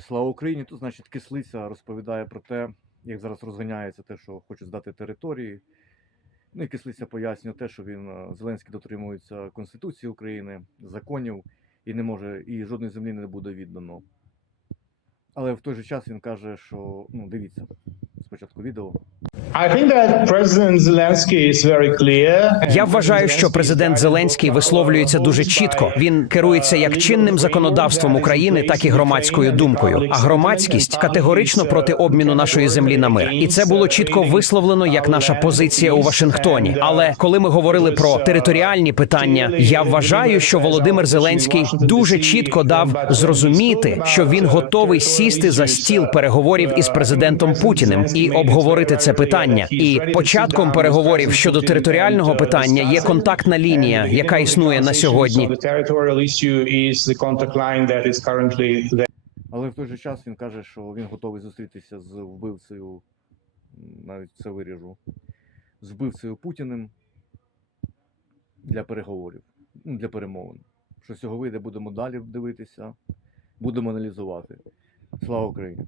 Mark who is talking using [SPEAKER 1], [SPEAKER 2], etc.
[SPEAKER 1] Слава Україні! Тут, значить, кислиця розповідає про те, як зараз розганяється те, що хочуть здати території. Ну і кислиця пояснює те, що він е, Зеленський дотримується Конституції України, законів і не може, і жодної землі не буде віддано. Але в той же час він каже, що ну дивіться спочатку відео.
[SPEAKER 2] Я вважаю, що президент Зеленський висловлюється дуже чітко. Він керується як чинним законодавством України, так і громадською думкою. А громадськість категорично проти обміну нашої землі на мир. І це було чітко висловлено як наша позиція у Вашингтоні. Але коли ми говорили про територіальні питання, я вважаю, що Володимир Зеленський дуже чітко дав зрозуміти, що він готовий сісти за стіл переговорів із президентом Путіним і обговорити це питання. І початком переговорів щодо територіального питання є контактна лінія, яка існує на сьогодні.
[SPEAKER 1] Але в той же час він каже, що він готовий зустрітися з вбивцею, навіть це виріжу, з вбивцею Путіним для переговорів, ну, для перемовин. Що з цього вийде, будемо далі дивитися, будемо аналізувати. Слава Україні!